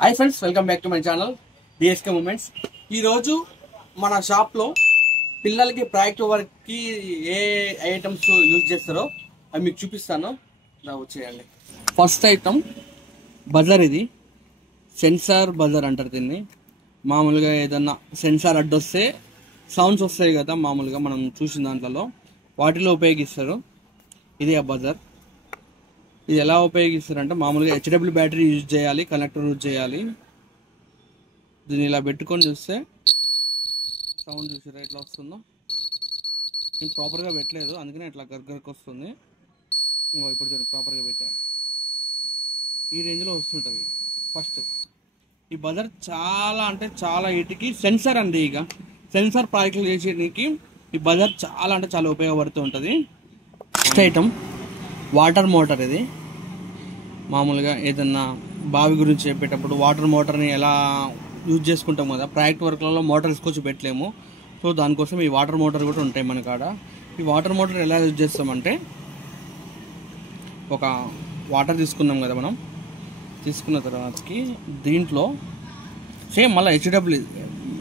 Hi friends, welcome back to my channel DSK moments. ఈరోజు మన షాప్లో పిల్లలకి ప్రాజెక్ట్ వర్క్కి ఏ ఐటమ్స్ యూజ్ చేస్తారో అవి మీకు చూపిస్తాను. వచ్చేయండి. First item buzzer. ఇది సెన్సార్ బజర్ అంటారు దీన్ని. మామూలుగా ఏదన్నా సెన్సార్ అడ్డొస్తే సౌండ్స్ వస్తాయి కదా, మామూలుగా మనం చూసిన దాంట్లో వాటిలో ఉపయోగిస్తారు. ఇది ఆ బజర్. ఇది ఎలా ఉపయోగిస్తారంటే మామూలుగా హెచ్డబ్ల్యూ బ్యాటరీ యూజ్ చేయాలి, కనెక్టర్ యూజ్ చేయాలి. దీన్ని ఇలా పెట్టుకొని చూస్తే సౌండ్ చూసారా ఎట్లా వస్తుందో. నేను ప్రాపర్గా పెట్టలేదు, అందుకనే ఇట్లా గర్గర్కి వస్తుంది. ఇప్పుడు చూడండి, ప్రాపర్గా పెట్టాను. ఈ రేంజ్లో వస్తుంటుంది. ఫస్ట్ ఈ బజర్ చాలా అంటే చాలా వీటికి సెన్సార్ అండి. ఇక సెన్సార్ ప్రాజెక్టులు చేసేకి ఈ బజర్ చాలా అంటే చాలా ఉపయోగపడుతూ ఉంటుంది. Next item water motor. ఇది మామూలుగా ఏదన్నా బావి గురించి చెప్పేటప్పుడు వాటర్ మోటార్ని ఎలా యూజ్ చేసుకుంటాం కదా, ప్రాజెక్ట్ వర్క్లలో మోటార్ తీసుకొచ్చి పెట్టలేము. సో దానికోసం ఈ వాటర్ మోటార్ కూడా ఉంటాయి మన కాడ. ఈ వాటర్ మోటార్ ఎలా యూజ్ చేస్తామంటే, ఒక వాటర్ తీసుకున్నాం కదా మనం, తీసుకున్న తర్వాతకి దీంట్లో సేమ్ మళ్ళీ హెచ్డబ్ల్యూ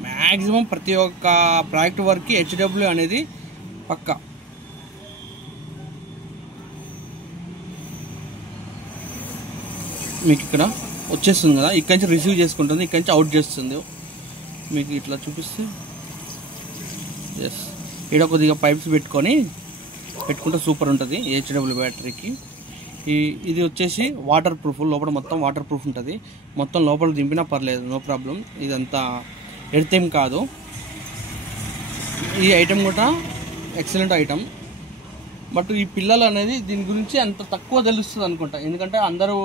మ్యాక్సిమం ప్రతి ఒక్క ప్రాజెక్ట్ వర్క్కి హెచ్డబ్ల్యూ అనేది పక్కా. మీకు ఇక్కడ వచ్చేస్తుంది కదా, ఇక్కడి నుంచి రిసీవ్ చేసుకుంటుంది, ఇక్కడి నుంచి అవుట్ చేస్తుంది. మీకు ఇట్లా చూపిస్తే ఎస్, ఇక్కడ కొద్దిగా పైప్స్ పెట్టుకుంటే సూపర్ ఉంటుంది హెచ్డబ్ల్యూ బ్యాటరీకి. ఇది వచ్చేసి వాటర్ ప్రూఫ్, లోపల మొత్తం వాటర్ ప్రూఫ్ ఉంటుంది. మొత్తం లోపల దింపినా పర్లేదు, నో ప్రాబ్లం. ఇదంతా ఎడితేం కాదు. ఈ ఐటెం కూడా ఎక్సలెంట్ ఐటమ్. బట్ ఈ పిల్లలు అనేది దీని గురించి అంత తక్కువ తెలుస్తుంది అనుకుంటా, ఎందుకంటే అందరూ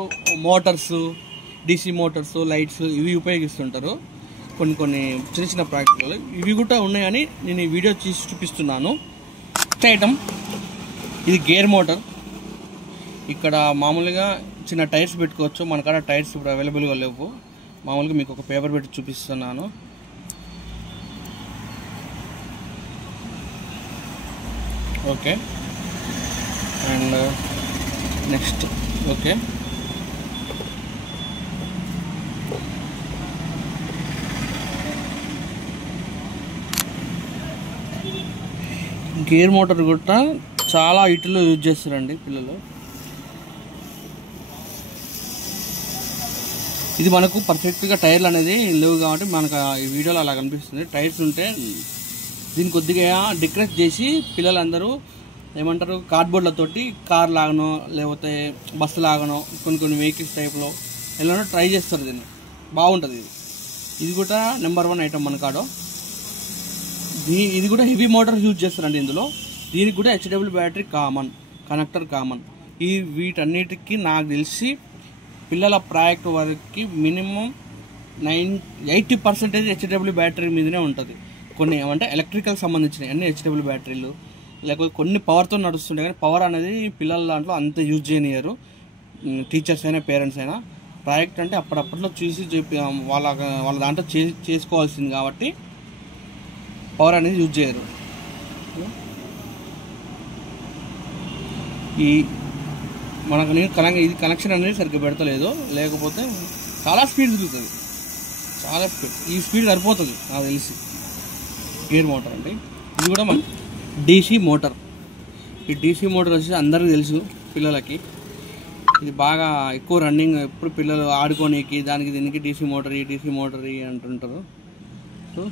మోటార్స్, డీసీ మోటార్స్, లైట్స్ ఇవి ఉపయోగిస్తుంటారు కొన్ని చిన్న చిన్న ప్రాజెక్టులు. ఇవి కూడా ఉన్నాయని నేను ఈ వీడియో తీసి చూపిస్తున్నాను. నెక్స్ట్ ఐటమ్ ఇది గేర్ మోటార్. ఇక్కడ మామూలుగా చిన్న టైర్స్ పెట్టుకోవచ్చు. మన కాడ టైర్స్ ఇప్పుడు అవైలబుల్గా లేవు. మామూలుగా మీకు ఒక పేపర్ పెట్టి చూపిస్తున్నాను. Okay, and next okay, gear motor కూడా చాలా ఇటులో యూజ్ చేస్తారండి పిల్లలు. ఇది మనకు పర్ఫెక్ట్గా టైర్లు అనేది లేవు కాబట్టి మనకు ఈ వీడియోలో అలా కనిపిస్తుంది. టైర్స్ ఉంటే దీన్ని కొద్దిగా డిక్రెస్ చేసి పిల్లలందరూ ఏమంటారు, కార్డ్బోర్డ్లతోటి కార్ లాగనో లేకపోతే బస్సు లాగనో కొన్ని వెహికల్స్ టైప్లో ఎలానో ట్రై చేస్తారు. దీన్ని బాగుంటుంది. ఇది కూడా నెంబర్ 1 ఐటమ్ మన కాడ. ఇది కూడా హెవీ మోటార్ యూజ్ చేస్తారండి ఇందులో. దీనికి కూడా HW battery common, connector common. వీటన్నిటికీ నాకు తెలిసి పిల్లల ప్రాజెక్ట్ వరకు మినిమం 80% హెచ్డబ్ల్యూ బ్యాటరీ మీదనే ఉంటుంది. కొన్ని ఏమంటే ఎలక్ట్రికల్ సంబంధించినవి అన్ని హెచ్డబ్ల్యూ బ్యాటరీలు, లేకపోతే కొన్ని పవర్తో నడుస్తుంటాయి. కానీ పవర్ అనేది పిల్లల దాంట్లో అంత యూజ్ చేయనియరు, టీచర్స్ అయినా పేరెంట్స్ అయినా. ప్రాజెక్ట్ అంటే అప్పట్లో చూసి వాళ్ళ దాంట్లో చేసుకోవాల్సింది కాబట్టి పవర్ అనేది యూజ్ చేయరు. మనకు ఇది కనెక్షన్ అనేది సరిగ్గా పెడతలేదు, లేకపోతే చాలా స్పీడ్ తిరుగుతుంది, చాలా స్పీడ్. ఈ స్పీడ్ సరిపోతుంది నాకు తెలిసి. గేర్ మోటార్ అంటే ఇది కూడా మన డీసీ మోటార్. ఈ డీసీ మోటార్ వచ్చి అందరికీ తెలుసు పిల్లలకి. ఇది బాగా ఎక్కువ రన్నింగ్, ఎప్పుడు పిల్లలు ఆడుకోనికి దానికి దీనికి డీసీ మోటార్ అంటుంటారు. సో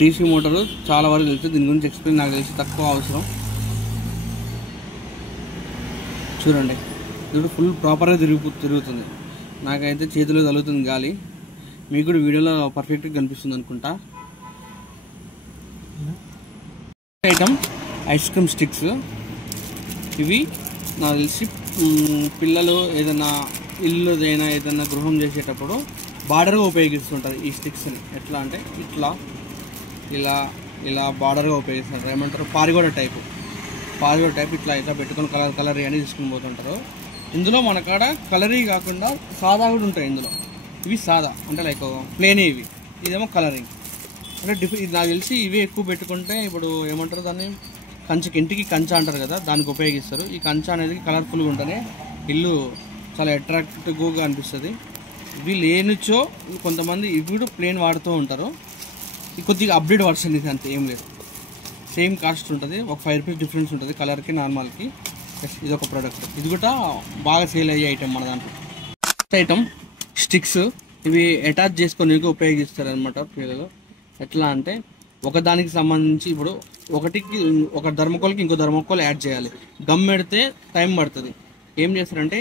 డీసీ మోటారు చాలా వరకు తెలుసు. దీని గురించి ఎక్స్ప్లెయిన్ నాకు తెలిసి తక్కువ అవసరం. చూడండి, ఇది ఫుల్ ప్రాపర్గా తిరుగుతుంది. నాకైతే చేతిలో తగులుతుంది గాలి. మీకు కూడా వీడియోలో పర్ఫెక్ట్గా కనిపిస్తుంది అనుకుంటా. Item ice cream sticks. ఇవి నాకు తెలిసి పిల్లలు ఏదైనా ఏదైనా గృహం చేసేటప్పుడు బార్డర్గా ఉపయోగిస్తుంటారు ఈ స్టిక్స్ని. ఎట్లా అంటే ఇలా బార్డర్గా ఉపయోగిస్తుంటారు. ఏమంటారు, పారిగోడ టైప్ ఇట్లా పెట్టుకొని కలరీ అని తీసుకుని పోతుంటారు. ఇందులో మన కాడ కలరీ కాకుండా సాదా కూడా ఉంటాయి ఇందులో. ఇవి సాదా అంటే లైక్ ప్లేన్, ఇదేమో కలరింగ్. అంటే నాకు తెలిసి ఇవి ఎక్కువ పెట్టుకుంటే ఇప్పుడు ఏమంటారు దాన్ని, ఇంటికి కంచ అంటారు కదా, దానికి ఉపయోగిస్తారు. ఈ కంచ అనేది కలర్ఫుల్గా ఉంటేనే ఇల్లు చాలా అట్రాక్టివ్గా అనిపిస్తుంది. ఇవి లేనిచో కొంతమంది ఇవి కూడా ప్లేన్ వాడుతూ ఉంటారు. కొద్దిగా అప్డేట్ వర్షన్ ఇది, అంతే ఏం లేదు. సేమ్ కాస్ట్ ఉంటుంది, ఒక 5 రూపీస్ డిఫరెన్స్ ఉంటుంది కలర్కి నార్మల్కి. ఇది ఒక ప్రోడక్ట్, ఇది కూడా బాగా సేల్ అయ్యే ఐటమ్ మన దాంట్లో. ఐటమ్ స్టిక్స్, ఇవి అటాచ్ చేసుకొని ఉపయోగిస్తారు అనమాట పిల్లలు. ఎట్లా అంటే ఒకదానికి సంబంధించి ఇప్పుడు ఒక ధర్మకోల్కి ఇంకో ధర్మకోల్ యాడ్ చేయాలి. గమ్ పెడితే టైం పడుతుంది. ఏం చేస్తారంటే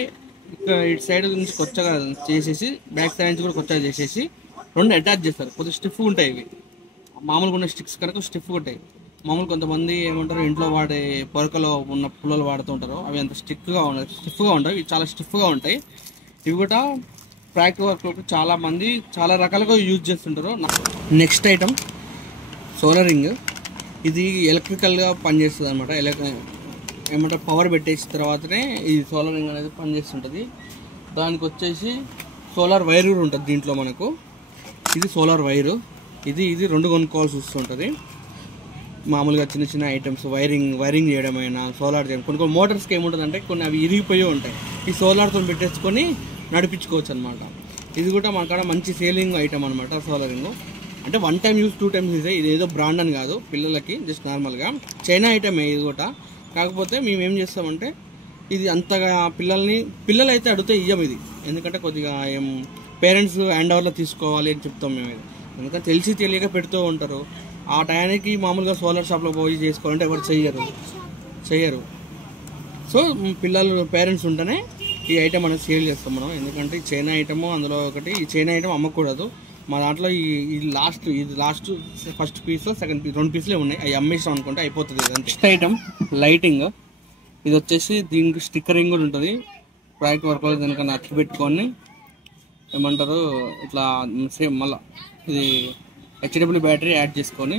ఇక్కడ ఇటు సైడ్ నుంచి కొత్తగా చేసేసి బ్యాక్ సైడ్ నుంచి కూడా కొత్తగా చేసేసి 2 అటాచ్ చేస్తారు. కొద్దిగా స్టిఫ్గా ఉంటాయి ఇవి. మామూలుగా ఉన్న స్టిక్స్ కనుక స్టిఫ్గా ఉంటాయి. మామూలు కొంతమంది ఏమంటారు ఇంట్లో వాడే పొరకలో ఉన్న పుల్లలు వాడుతూ ఉంటారు, అవి అంత స్టిఫ్గా ఉంటాయి. ఇవి చాలా స్టిఫ్గా ఉంటాయి. ఇవి కూడా ప్రాక్టికల్ వర్క్ చాలా మంది చాలా రకాలుగా యూజ్ చేస్తుంటారు. Next item solar ring. ఇది ఎలక్ట్రికల్గా పనిచేస్తుంది అనమాట. ఏమంటారు పవర్ పెట్టేసిన తర్వాతనే ఈ సోలార్ రింగ్ అనేది పనిచేస్తుంటుంది. దానికి వచ్చేసి సోలార్ వైర్ కూడా ఉంటుంది దీంట్లో మనకు. ఇది సోలార్ వైరు. ఇది 2 కొనుక్కోవాల్సి వస్తుంటుంది. మామూలుగా చిన్న చిన్న ఐటమ్స్ వైరింగ్ చేయడమైనా సోలార్ చేయడం. కొన్ని మోటార్స్కి ఏముంటుందంటే కొన్ని అవి ఇరిగిపోయి ఉంటాయి. ఈ సోలార్తో పెట్టేసుకొని నడిపించుకోవచ్చు అనమాట. ఇది కూడా మన కాడ మంచి సేలింగ్ ఐటమ్ అనమాట సోలార్ రింగ్. అంటే 1 టైం యూజ్ 2 టైమ్స్ యూజ్. ఇది ఏదో బ్రాండ్ అని కాదు, పిల్లలకి జస్ట్ నార్మల్గా చైనా ఐటమే ఇది కూడా. కాకపోతే మేము ఏం చేస్తామంటే ఇది అంతగా పిల్లలు అయితే అడిగితే ఇయ్యం ఇది. ఎందుకంటే కొద్దిగా పేరెంట్స్ హ్యాండ్ ఓవర్లో తీసుకోవాలి అని చెప్తాం మేము. ఇది ఎందుకంటే తెలియక పెడుతూ ఉంటారు. ఆ టైంకి మామూలుగా సోలార్ షాప్లో పోయి చేసుకోవాలంటే ఎవరు చెయ్యరు. సో పేరెంట్స్ ఉంటేనే ఈ ఐటమ్ అనేది సేల్ చేస్తాం మనం. ఎందుకంటే ఈ చైనా ఐటమ్ అందులో ఒకటి. ఈ చైనా ఐటమ్ అమ్మకూడదు మా దాంట్లో. ఇది last first piece second piece 2 పీస్లే ఉన్నాయి. అవి అమ్మేసాం అనుకుంటే అయిపోతుంది. Next item lighting. ఇది వచ్చేసి దీనికి స్టిక్కరింగ్ కూడా ఉంటుంది. ప్రాజెక్ట్ వర్క్ దానికన్నా అట్లా పెట్టుకొని ఏమంటారు ఇట్లా సేమ్ మళ్ళీ ఇది HW బ్యాటరీ యాడ్ చేసుకొని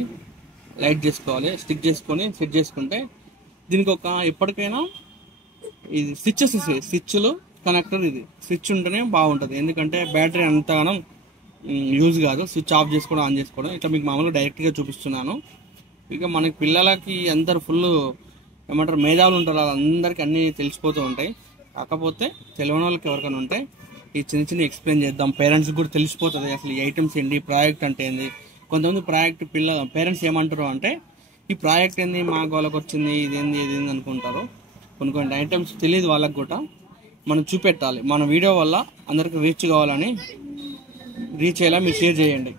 లైట్ చేసుకోవాలి. స్టిక్ చేసుకొని సెట్ చేసుకుంటే దీనికి ఎప్పటికైనా ఇది స్విచ్లు కనెక్టర్. ఇది స్విచ్ ఉంటేనే బాగుంటుంది. ఎందుకంటే బ్యాటరీ అంతగానో యూజ్ కాదు. స్విచ్ ఆఫ్ చేసుకోవడం ఆన్ చేసుకోవడం. ఇట్లా మీకు మామూలుగా డైరెక్ట్గా చూపిస్తున్నాను. ఇక మనకి పిల్లలకి అందరు ఫుల్ ఏమంటారు మేధావులు ఉంటారు, వాళ్ళందరికీ అన్నీ తెలిసిపోతూ ఉంటాయి. కాకపోతే తెలియని వాళ్ళకి ఎవరికైనా ఉంటే ఈ చిన్న ఎక్స్ప్లెయిన్ చేద్దాం. పేరెంట్స్కి కూడా తెలిసిపోతుంది అసలు ఈ ఐటమ్స్ ఏంటి, ప్రాజెక్ట్ అంటే ఏంది. కొంతమంది పేరెంట్స్ ఏమంటారు అంటే ఈ ప్రాజెక్ట్ ఏంది మా గోళ్ళకి వచ్చింది, ఇదేంది అనుకుంటారు. కొన్ని ఐటమ్స్ తెలియదు వాళ్ళకి కూడా. మనం చూపెట్టాలి. మన వీడియో వల్ల అందరికి రీచ్ అయ్యేలా మీరు షేర్ చేయండి.